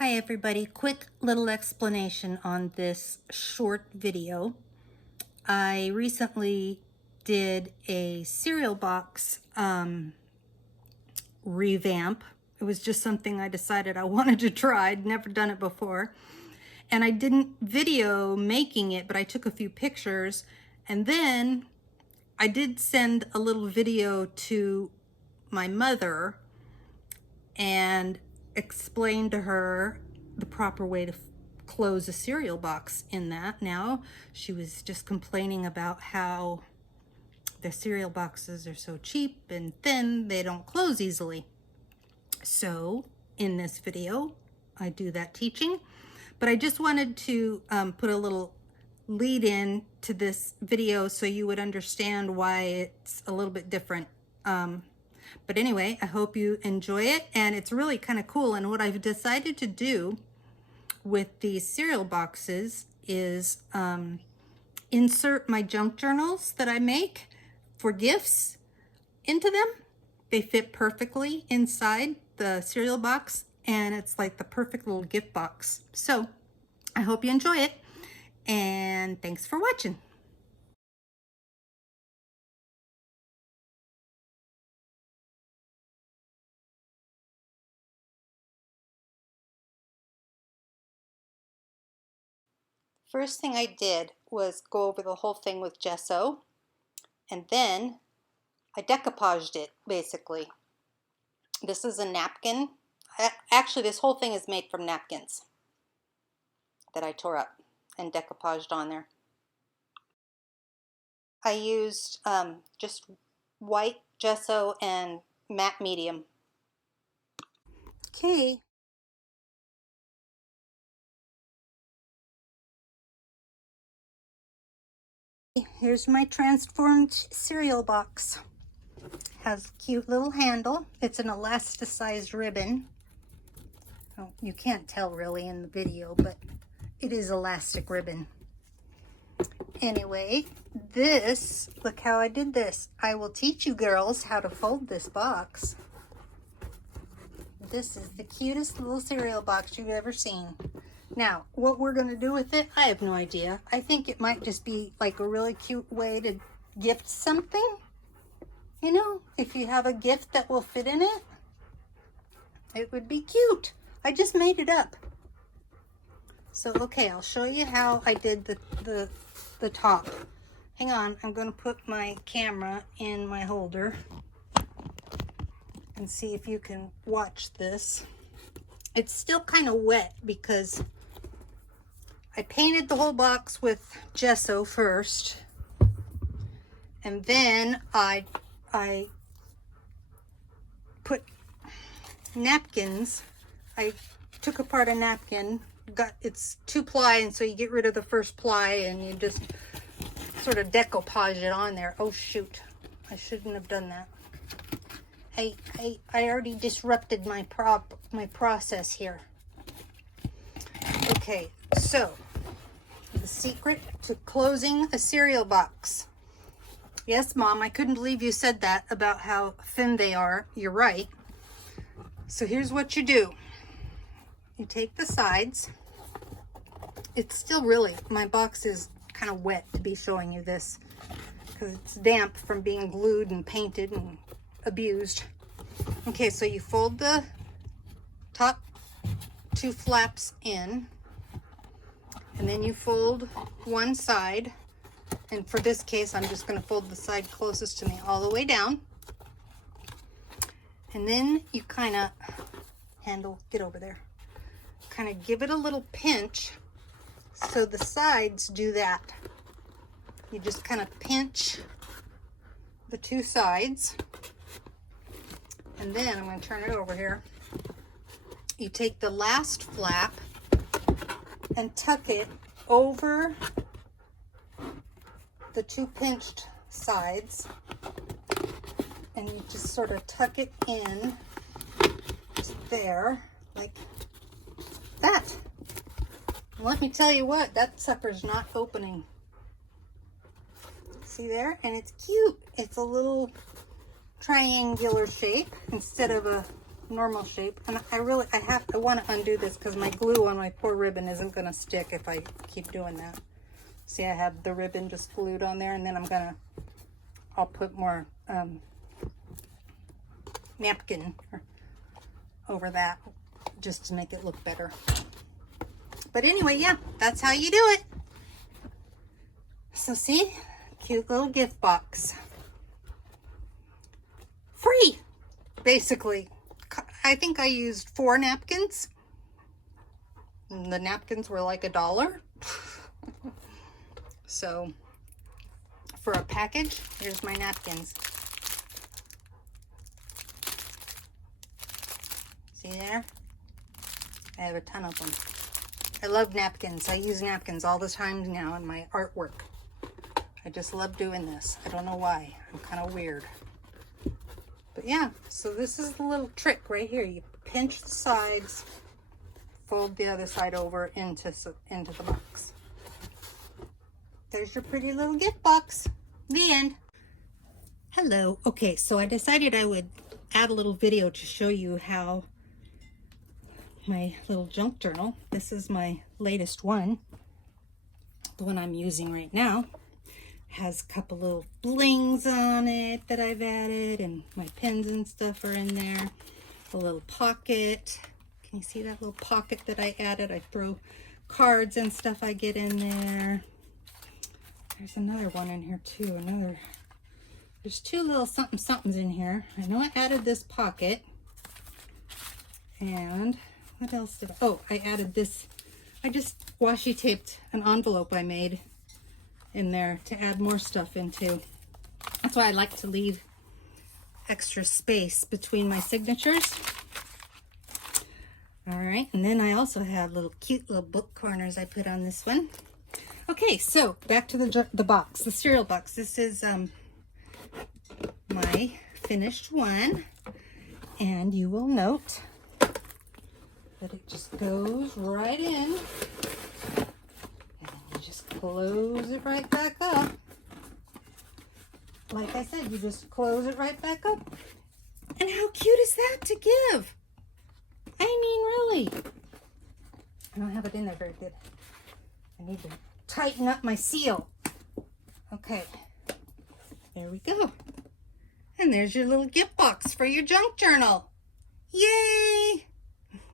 Hi everybody, quick little explanation on this short video. I recently did a cereal box revamp. It was just something I decided I wanted to try. I'd never done it before. And I didn't video making it, but I took a few pictures, and then I did send a little video to my mother and explain to her the proper way to close a cereal box in that. Now, she was just complaining about how the cereal boxes are so cheap and thin, they don't close easily. So in this video, I do that teaching, but I just wanted to put a little lead in to this video so you would understand why it's a little bit different. But anyway, I hope you enjoy it, and it's really kind of cool. And what I've decided to do with these cereal boxes is insert my junk journals that I make for gifts into them. They fit perfectly inside the cereal box, and it's like the perfect little gift box. So I hope you enjoy it, and thanks for watching. First thing I did was go over the whole thing with gesso, and then I decoupaged it, basically. This is a napkin. Actually, this whole thing is made from napkins that I tore up and decoupaged on there. I used just white gesso and matte medium. Okay. Here's my transformed cereal box. Has a cute little handle. It's an elasticized ribbon. Oh, you can't tell really in the video, but it is elastic ribbon. Anyway, this, look how I did this. I will teach you girls how to fold this box. This is the cutest little cereal box you've ever seen. Now, what we're going to do with it, I have no idea. I think it might just be like a really cute way to gift something. You know, if you have a gift that will fit in it, it would be cute. I just made it up. So, okay, I'll show you how I did the top. Hang on, I'm going to put my camera in my holder and see if you can watch this. It's still kind of wet because I painted the whole box with gesso first, and then I put napkins. I took apart a napkin. It's 2-ply, and so you get rid of the first ply and you just sort of decoupage it on there. Oh shoot, I shouldn't have done that. I already disrupted my process here. Okay, so the secret to closing a cereal box. Yes, Mom, I couldn't believe you said that about how thin they are. You're right. So here's what you do. You take the sides. It's still really, my box is kind of wet to be showing you this because it's damp from being glued and painted and abused. Okay, so you fold the top 2 flaps in, and then you fold one side, and for this case I'm just going to fold the side closest to me all the way down, and then you kind of get over there, kind of give it a little pinch. So the sides do that. You just kind of pinch the 2 sides. And then I'm going to turn it over here. You take the last flap and tuck it over the 2 pinched sides. And you just sort of tuck it in just there, like that. And let me tell you what, that sucker's not opening. See there? And it's cute. It's a little triangular shape instead of a normal shape. And I want to undo this because my glue on my poor ribbon isn't going to stick if I keep doing that. See, I have the ribbon just glued on there, and then I'll put more napkin over that just to make it look better. But anyway, yeah, that's how you do it. So see, cute little gift box. Free, basically. I think I used 4 napkins. And the napkins were like $1. So for a package, here's my napkins. See there? I have a ton of them. I love napkins. I use napkins all the time now in my artwork. I just love doing this. I don't know why. I'm kind of weird. But yeah, so this is the little trick right here. You pinch the sides, fold the other side over into the box. There's your pretty little gift box. The end. Hello. Okay, so I decided I would add a little video to show you how my little junk journal, this is my latest one, the one I'm using right now, has a couple little blings on it that I've added, and my pens and stuff are in there. A little pocket. Can you see that little pocket that I added? I throw cards and stuff I get in there. There's another one in here too. There's 2 little somethings in here. I know I added this pocket. And what else did I added this. I just washi taped an envelope I made in there to add more stuff into. That's why I like to leave extra space between my signatures. All right, and then I also have cute little book corners I put on this one. Okay, so back to the box, the cereal box. This is my finished one, and you will note that it just goes right in, and then you just close it right back up. Like I said, you just close it right back up. And how cute is that to give? I mean, really. I don't have it in there very good. I need to tighten up my seal. Okay, there we go. And there's your little gift box for your junk journal. Yay!